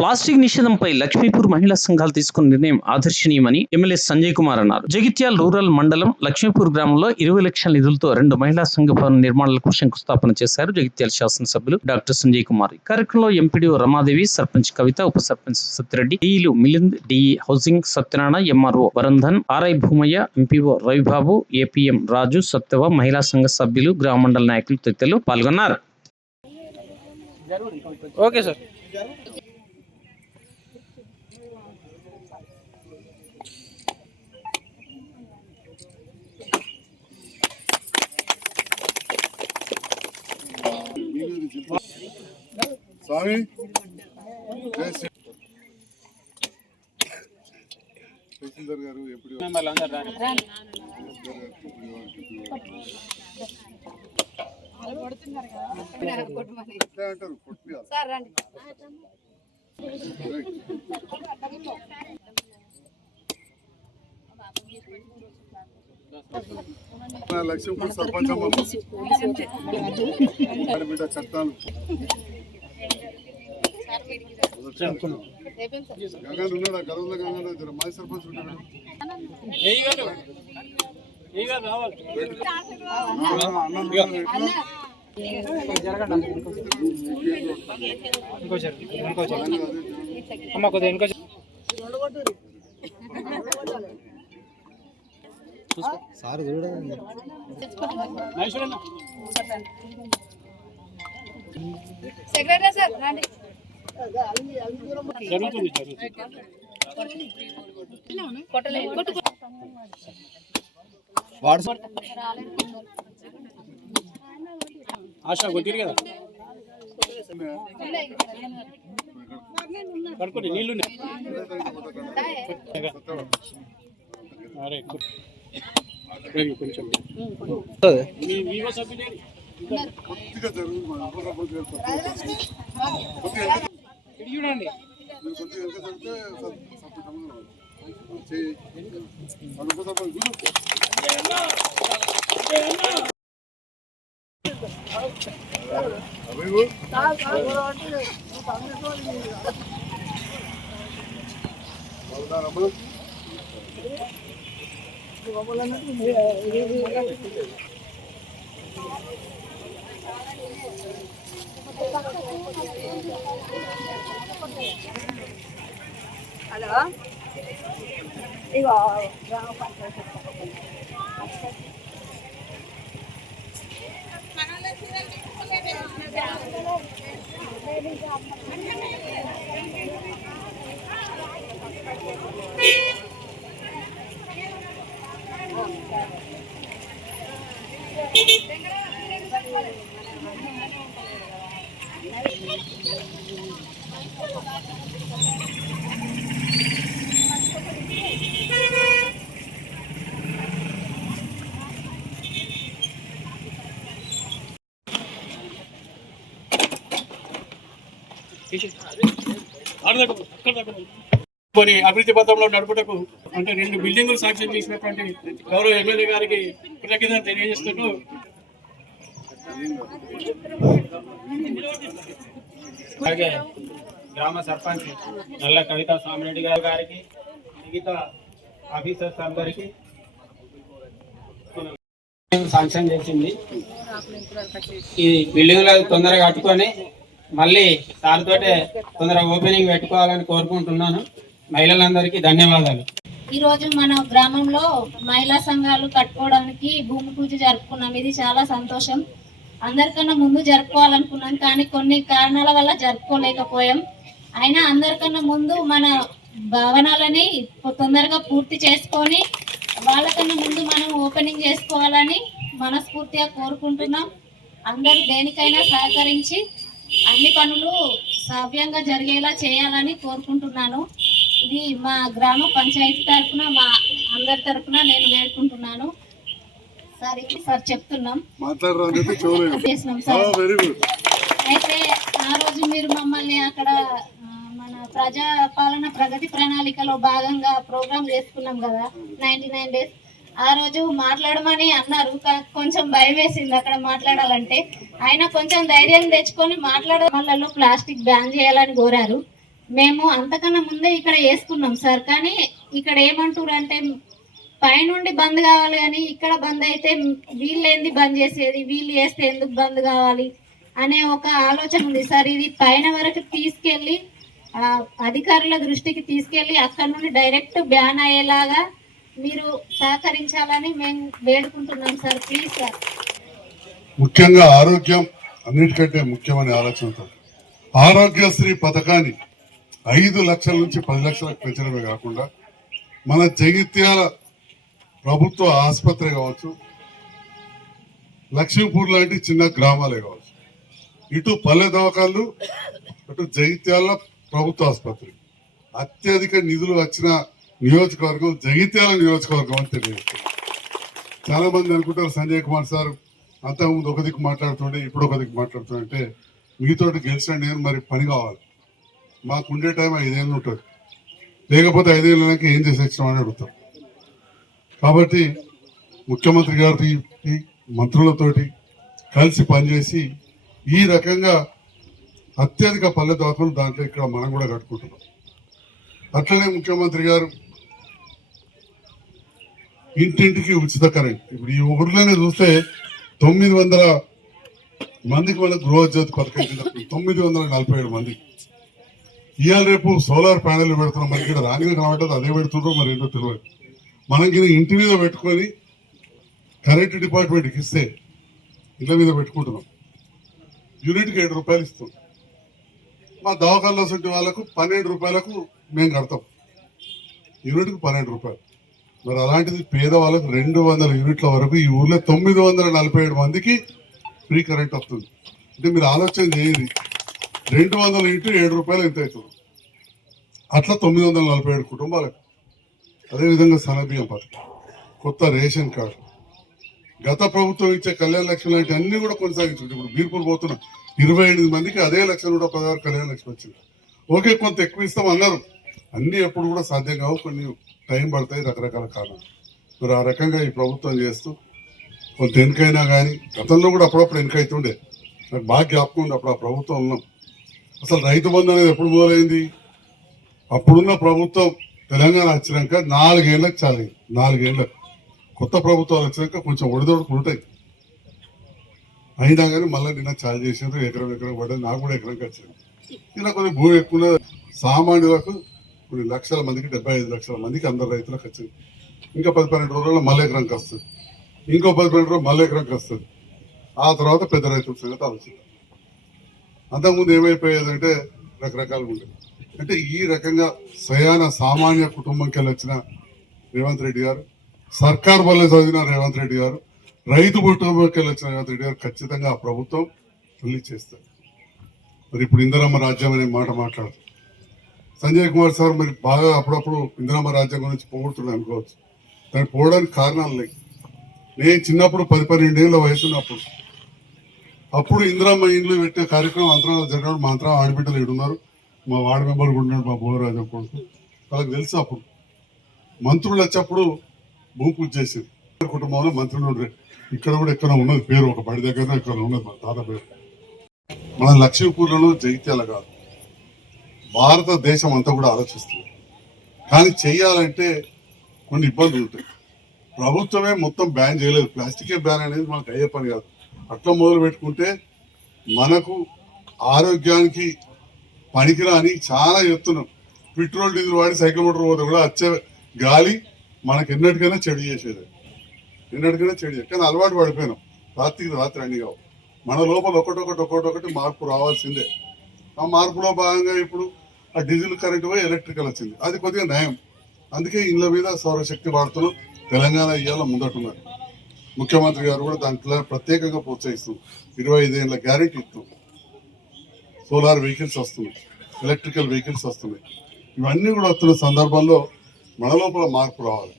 Plastic నిషేధంపై Lakshmipur మహిళా సంఘాలు తీసుకున్న నిర్ణయం ఆదర్శనీయమని ఎమ్మెల్యే సంజయ్ కుమార్ అన్నారు. జగిత్యాల రూరల్ మండలం లక్ష్మీపూర్ గ్రామంలో 20 లక్షల నిధులతో 2 మహిళా సంఘ భవన నిర్మాణాలకు శంకుస్థాపన చేశారు జగిత్యాల శాసనసభ్యులు డాక్టర్ సంజయ్ కుమార్. కార్యక్రమంలో ఎంపీడీఓ రమాదేవి, సర్పంచ్ కవిత, ఉప సర్పంచ్ సత్యరెడ్డి, డీఈలు Milind, DE housing Satyanarayana, MRO Varandhan, RI Bhoomaiah, MPO Ravibabu, APM Raju, సత్యవ, మహిళా సంఘ సభ్యులు, గ్రామ మండల నాయకులు తదితరులు పాల్గొన్నారు. Okay sir. స్వామి తహసీల్దార్ గారు ఎప్పుడు లక్ష్మీపూర్ సర్పంచ్ అమ్మ బిడ్డ చట్టాలు గంగా ఉన్నాడా గర్వంలో గంగా మాజీ సర్పంచ్ ఉంటాడు సార్ చూడండి సెక్రటరీ సార్ రండి. ఆశా కొట్టిరు కదా పడుకోండి నీళ్ళు కొంచెం చూడండి హలో ఇగో అభివృద్ధి పథంలో నడుపుటకు అంటే 2 బిల్డింగులు శాంక్షన్ చేసినటువంటి గౌరవ ఎమ్మెల్యే గారికి కృతజ్ఞతలు తెలియజేస్తూ అలాగే గ్రామ సర్పంచ్ నల్ల కవిత స్వామిరెడ్డి గారికి మిగతా ఆఫీసర్స్ అందరికీ శాంక్షన్ చేసింది. ఈ బిల్డింగ్లు తొందరగా కట్టుకొని మళ్ళీ సార్తోటే తొందరగా ఓపెనింగ్ పెట్టుకోవాలని కోరుకుంటున్నాను. మహిళలందరికీ ధన్యవాదాలు. ఈరోజు మన గ్రామంలో మహిళా సంఘాలు కట్టుకోవడానికి భూమి పూజ జరుపుకున్నాం. ఇది చాలా సంతోషం. అందరికన్నా ముందు జరుపుకోవాలనుకున్నాం, కానీ కొన్ని కారణాల వల్ల జరుపుకోలేకపోయాం. అయినా అందరికన్నా ముందు మన భవనాలని తొందరగా పూర్తి చేసుకొని వాళ్ళకన్నా ముందు మనం ఓపెనింగ్ చేసుకోవాలని మనస్ఫూర్తిగా కోరుకుంటున్నాం. అందరూ దేనికైనా సహకరించి అన్ని పనులు సవ్యంగా జరిగేలా చేయాలని కోరుకుంటున్నాను. ఇది మా గ్రామ పంచాయతీ తరఫున మా అందరి తరఫున నేను వేడుకుంటున్నాను. సార్ ఇది సార్ చెప్తున్నాం చేసినాం సార్. అయితే ఆ రోజు మీరు మమ్మల్ని అక్కడ మన ప్రజాపాలన ప్రగతి ప్రణాళికలో భాగంగా ప్రోగ్రామ్ చేసుకున్నాం కదా 99 days. ఆ రోజు మాట్లాడమని అన్నారు, కొంచెం భయం వేసింది అక్కడ మాట్లాడాలంటే. ఆయన కొంచెం ధైర్యం తెచ్చుకొని మాట్లాడే వాళ్ళలో ప్లాస్టిక్ బ్యాన్ చేయాలని కోరారు. మేము అంతకన్నా ముందే ఇక్కడ వేసుకున్నాం సార్. కానీ ఇక్కడ ఏమంటారు అంటే పైనుండి బంద్ కావాలి కానీ ఇక్కడ బంద్ అయితే వీళ్ళు ఏంది బంద్ చేసేది, వీళ్ళు చేస్తే ఎందుకు బంద్ కావాలి అనే ఒక ఆలోచన ఉంది సార్. ఇది పైన వరకు తీసుకెళ్ళి అధికారుల దృష్టికి తీసుకెళ్ళి అక్కడ నుండి డైరెక్ట్ బ్యాన్ అయ్యేలాగా మీరు సహకరించాలని మేము వేడుకుంటున్నాం సార్. Please sir. ముఖ్యంగా ఆరోగ్యం అన్నిటికంటే ముఖ్యమైన ఆలోచనతో ఆరోగ్యశ్రీ పథకాన్ని 5 లక్షల నుంచి 10 లక్షలకు పెంచడమే కాకుండా మన జగిత్యాల ప్రభుత్వ ఆసుపత్రి కావచ్చు, లక్ష్మీపూర్ లాంటి చిన్న గ్రామాలే కావచ్చు, ఇటు పల్లె దవాఖాన్లు, అటు జగిత్యాల ప్రభుత్వ ఆసుపత్రి, అత్యధిక నిధులు వచ్చిన నియోజకవర్గం జగిత్యాల నియోజకవర్గం అని తెలియజేస్తుంది. చాలా మంది అనుకుంటారు సంజయ్ కుమార్ సార్ అంతకుముందు ఒక దిక్కు మాట్లాడుతుండే ఇప్పుడు ఒక దిక్కు మాట్లాడుతుంటే మీతోటి గెలిచిన నేను మరి పని కావాలి, మాకు ఉండే టైం 5 ఏళ్ళు ఉంటుంది, లేకపోతే 5 ఏళ్ళకి ఏం చేసి వచ్చినామని అడుగుతాం. కాబట్టి ముఖ్యమంత్రి గారి మంత్రులతోటి కలిసి పనిచేసి ఈ రకంగా అత్యధిక పల్లె దవాఖాలు దాంట్లో ఇక్కడ మనం కూడా కట్టుకుంటున్నాం. అట్లనే ముఖ్యమంత్రి గారు ఇంటింటికి ఉచిత కరెంట్, ఇప్పుడు ఈ ఊర్లోనే చూస్తే 900 మందికి మన గృహజ్యోతి పథకం కింద 947 మందికి ఇవాళ రేపు సోలార్ ప్యానెల్ పెడుతున్నాం. మనకి ఇక్కడ రానిగా కనబడ్డది అదే పెడుతుండ్రో మరి ఏంటో తెలియదు. మనకి ఇంటి మీద పెట్టుకొని కరెంట్ డిపార్ట్మెంట్కి ఇస్తే ఇళ్ళ మీద పెట్టుకుంటున్నాం. యూనిట్కి 7 రూపాయలు ఇస్తాం. మా దవాఖానలో సొంటి వాళ్ళకు 12 రూపాయలకు మేము కడతాం, యూనిట్కి 12 రూపాయలు. మరి అలాంటిది పేదవాళ్ళకు 200 యూనిట్ల వరకు ఈ ఊర్లో 947 మందికి ఫ్రీ కరెంట్ వస్తుంది. అంటే మీరు ఆలోచన చేయండి, 200 ఇంటూ 7 రూపాయలు ఎంత అవుతుంది, అట్లా 947 కుటుంబాలకు. అదేవిధంగా సన్నబియ్యం పథకం, కొత్త రేషన్ కార్డు, గత ప్రభుత్వం ఇచ్చే కళ్యాణ లక్ష్మి లాంటి అన్ని కూడా కొనసాగించుకుంటే ఇప్పుడు బీర్పూర్ పోతున్న 28 మందికి అదే 1,16,000 కళ్యాణ లక్ష్మి వచ్చింది. ఓకే, కొంత ఎక్కువ ఇస్తాం అన్నారు, అన్ని ఎప్పుడు కూడా సాధ్యం కావు, కొన్ని టైం పడతాయి, రకరకాల కారణాలు. మరి ఆ రకంగా ఈ ప్రభుత్వం చేస్తూ కొంత వెనుకైనా కానీ గతంలో కూడా అప్పుడప్పుడు వెనుక అవుతుండే. నాకు బాగా జ్ఞాపకం ఉంది, అప్పుడు ఆ ప్రభుత్వం ఉన్నాం. అసలు రైతు బంధు అనేది ఎప్పుడు మొదలైంది? అప్పుడున్న ప్రభుత్వం తెలంగాణ వచ్చినాక 4 ఏళ్ళకి చాలి, 4 ఏళ్ళకు కొత్త ప్రభుత్వాలు వచ్చినాక కొంచెం ఒడిదొడుకులు ఉంటాయి. అయినా కానీ మళ్ళీ నిన్న చాలు చేసినారు, ఎకరం పడ్డది, నాకు కూడా ఎకరంకి వచ్చింది. ఇలా కొన్ని భూమి ఎక్కువ సామాన్యులకు కొన్ని లక్షల మందికి 75 లక్షల మందికి అందరు రైతులకు వచ్చింది. ఇంకా 10-12 రోజుల్లో మళ్ళీ ఎకరంకి వస్తుంది, ఇంకో 10-12 రోజులు మళ్ళీ ఎకరంకి వస్తుంది. ఆ తర్వాత పెద్ద రైతుల సంగతి ఆలోచన. అంతకుముందు ఏమైపోయేదంటే రకరకాలుగా ఉండేది. అంటే ఈ రకంగా సయాన సామాన్య కుటుంబంకి వచ్చిన రేవంత్ రెడ్డి గారు, సర్కార్ వల్ల చదివిన రేవంత్ రెడ్డి గారు, రైతు కుటుంబంకి వచ్చిన రేవంత్ రెడ్డి గారు ఖచ్చితంగా ఆ ప్రభుత్వం రిలీజ్ చేస్తారు. మరి ఇప్పుడు ఇందిరమ్మ రాజ్యం అనే మాట మాట్లాడుతుంది సంజయ్ కుమార్ సార్. మరి బాగా అప్పుడప్పుడు ఇందిరమ్మ రాజ్యం గురించి పోగొడుతున్నాయి అనుకోవచ్చు, దానికి పోవడానికి కారణాలు లేవు. నేను చిన్నప్పుడు 10-12 ఏళ్ళ వయసున్నప్పుడు అప్పుడు ఇందిరమ్మ ఇండ్లు పెట్టే కార్యక్రమం అంతరాలు జరగడం, మా అంతరం ఆడబిడ్డలు ఇడున్నారు, మా వార్డు మెంబర్ కూడా ఉన్నాడు, మా భోగరాజు కొడుకు, వాళ్ళకి తెలుసు. అప్పుడు మంత్రులు వచ్చేప్పుడు భూమి పూజ చేసేది కుటుంబంలో మంత్రులు ఉండే. ఇక్కడ కూడా ఎక్కడ ఉన్నది పేరు, ఒక బడి దగ్గర ఇక్కడ ఉన్నది మా తాత పేరు. మన లక్ష్మీపూర్లలో జగిత్యాల కాదు, భారతదేశం అంతా కూడా ఆలోచిస్తుంది. కానీ చెయ్యాలంటే కొన్ని ఇబ్బందులు ఉంటాయి. ప్రభుత్వమే మొత్తం బ్యాన్ చేయలేదు, ప్లాస్టికే బ్యాన్ అనేది మనకు అయ్యే పని కాదు. అట్లా మొదలు పెట్టుకుంటే మనకు ఆరోగ్యానికి పనికిరాని చాలా చెప్తున్నాం. పెట్రోల్ డీజిల్ వాడి సైకిల్ మోటార్ పోతే కూడా వచ్చే గాలి మనకి ఎన్నటికైనా చెడు చేసేది, ఎన్నటికైనా చెడు చేసేది. కానీ అలవాటు పడిపోయినాం, రాత్రి అన్ని కావు. మన లోపల ఒకటొకటి మార్పు రావాల్సిందే. ఆ మార్పులో భాగంగా ఇప్పుడు ఆ డీజిల్ కరెంట్ పోయి ఎలక్ట్రికల్ వచ్చింది, అది కొద్దిగా నయం. అందుకే ఇళ్ళ మీద సౌరశక్తి వాడుతున్నాం. తెలంగాణ ఇవాళ ముందటున్నారు. ముఖ్యమంత్రి గారు కూడా దాంట్లో ప్రత్యేకంగా ప్రోత్సహిస్తుంది. 25 ఏళ్ళ గ్యారెంటీ ఇస్తుంది. సోలార్ వెహికల్స్ వస్తున్నాయి, ఎలక్ట్రికల్ వెహికల్స్ వస్తున్నాయి. ఇవన్నీ కూడా వస్తున్న సందర్భంలో మన లోపల మార్పు రావాలి.